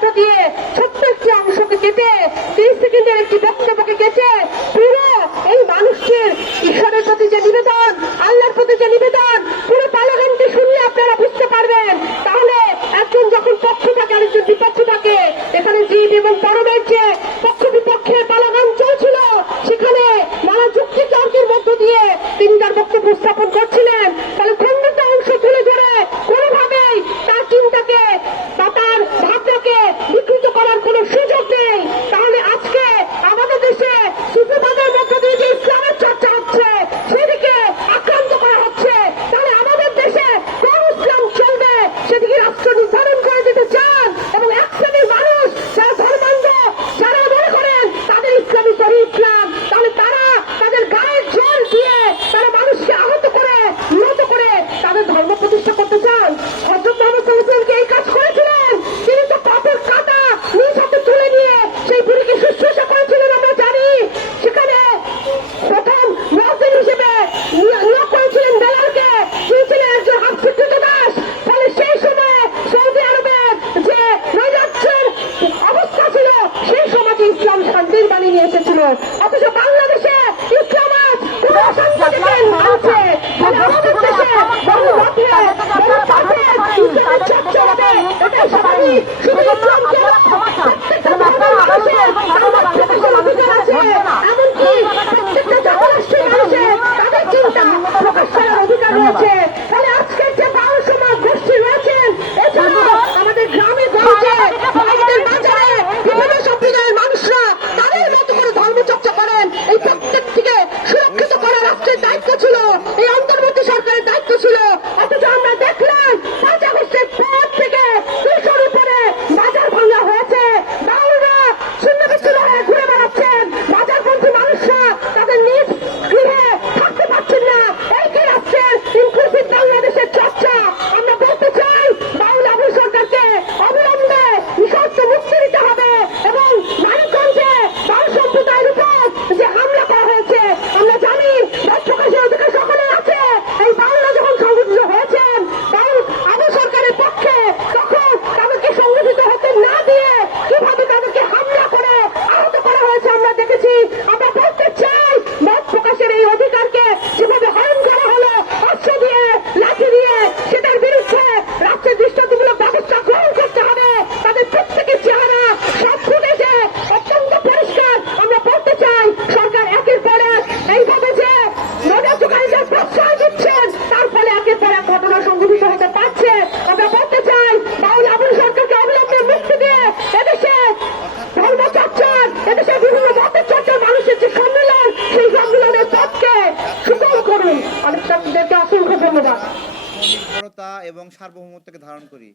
মধ্য দিয়ে ছোট্ট একটি অংশকে কেটে 30 সেকেন্ডের একটি বক্তব্যকে কেটে পুরো এই মানুষটির ঈশ্বরের প্রতি যে নিবেদন, আল্লাহর প্রতি যে নিবেদন, পুরো পালাগানটি শুনলে আপনারা বুঝতে পারবেন। তাহলে একজন যখন পক্ষ থাকে আরেকজন বিপক্ষ থাকে, এখানে জীব এবং পরমের যে পক্ষ বিপক্ষের পালাগান চলছিল, সেখানে নানা যুক্তি তর্কের মধ্য দিয়ে তিনি তার বক্তব্য উপস্থাপন করছিলেন। তাহলে খণ্ডিত অংশ তুলে ধরে কোনোভাবেই তার চিন্তাকে বা তার ভাবনাকে বিকৃত করার কোনো সুযোগ নেই। তাহলে আজকে আমাদের দেশে সুফিবাদের মধ্য দিয়ে যে ইসলামের চর্চা হচ্ছে, সেদিকে আক্রান্ত করা হচ্ছে। তাহলে আমাদের দেশে কোন ইসলাম চলবে সেদিকে রাষ্ট্র নির্ধারণ করে দিতে চান, এবং এক শ্রেণীর মানুষ যারা ধর্মান্ধ, যারা মনে করেন তাদের ইসলামী সহি ইসলাম, তাহলে তারা তাদের গায়ের জোর দিয়ে তারা মানুষকে আহত করে, নিহত করে তাদের ধর্ম প্রতিষ্ঠা করতে চান। হযরত মুহাম্মদ সাল্লাল্লাহু আলাইহি ওয়াসাল্লাম এই কাজ করেছিলেন। তিনি তো পাপের কাঁটা নিজ হাতে তুলে নিয়ে সেই বুড়িকে শুশ্রূষা করেছিলেন, আমরা জানি। সেখানে প্রথম মুয়াজ্জিন হিসেবে নিয়োগ করেছিলেন বেলালকে, তিনি ছিলেন একজন হাফসি কৃতদাস। ফলে সেই সময়ে সৌদি আরবের যে নৈরাজ্যের অবস্থা ছিল, সেই সমাজে ইসলাম শান্তির বাণী নিয়ে এসেছিল। অথচ বাংলাদেশে ইসলাম আজ কোন শান্তিকে মানছে। ফলে আমাদের দেশে বহু মতে, বহু পাপে ইসলামের চর্চা হবে, এটাই স্বাভাবিক। শুধু ইসলামকে প্রত্যেকটা ধর্মের মানুষের তাদের প্রকাশের অধিকার আছে, এমনকি প্রত্যেকটা জাতিরাষ্ট্রের মানুষের তাদের চিন্তা প্রকাশ করার অধিকার রয়েছে। ফলে আজকের যে বাউল সমাজ গোষ্ঠী রয়েছেন, এছাড়াও আমাদের গ্রামে গঞ্জে, আমাদের বাজারে বিভিন্ন সম্প্রদায়ের মানুষরা তাদের মতো করে ধর্মচর্চা করেন, এই প্রত্যেকটিকে সুরক্ষিত করা রাষ্ট্রের দায়িত্ব ছিল, এই অন্তর্বর্তী সরকারের দায়িত্ব ছিল। অথচ আমরা দেখলাম 5 আগস্টের পর থেকে 200-র উপরে বাজার ভাঙা হয়েছে। বাউলরা শূন্যবিচ্ছিন্ন হয়ে ঘুরে বেড়াচ্ছেন, বাজারপন্থী মানুষরা তাদের নিজ গৃহে থাকতে পারছেন না। এই কি রাষ্ট্রের ইনক্লুসিভ বাংলাদেশের চর্চা? আমরা বলতে চাই বাউল আবুল সরকারকে অবিলম্বে নিঃশর্ত মুক্তি দিতে হবে, এবং মানিকগঞ্জে বাউল সম্প্রদায়ের উপর যে হামলা করা হয়েছে, আমরা জানি মত প্রকাশের অধিকার সকলের আছে। এই বাউলরা যখন সংগঠিত হয়েছেন বাউল আবুল সরকারের পক্ষে, তখন তাদেরকে সংগঠিত হতে না দিয়ে কিভাবে তাদেরকে হামলা করে আহত করা হয়েছে আমরা দেখেছি। আমরা বলতে চাই মত প্রকাশের এই অধিকারকে যেভাবে হরণ করা হলো অস্ত্র দিয়ে, লাঠি দিয়ে, সেটার বিরুদ্ধে রাষ্ট্রের দৃষ্টান্তমূলক ব্যবস্থা গ্রহণ করতে হবে। তাদের প্রত্যেকের চেহারা সব ফুটেছে অত্যন্ত পরিষ্কার। আমরা বলতে চাই সরকার একের পর এক এইভাবে যে নৈরাজ্যকারীদের প্রশ্রয় দিচ্ছেন, তার ফলে একের পর এক ঘটনা সংঘটিত হতে পারছে। আমরা বলতে চাই বাউল আবুল সরকারকে অবিলম্বে মুক্তি দিয়ে এদেশে ধর্মচর্চার, এদেশে বিভিন্ন মতের চর্চার মানুষের যে সম্মেলন, সেই সম্মেলনের পথকে সুগম করুন। অনেকটাদেরকে অসংখ্য ধন্যবাদ। নির্ভরতা এবং সার্বভৌমত্বকে ধারণ করি।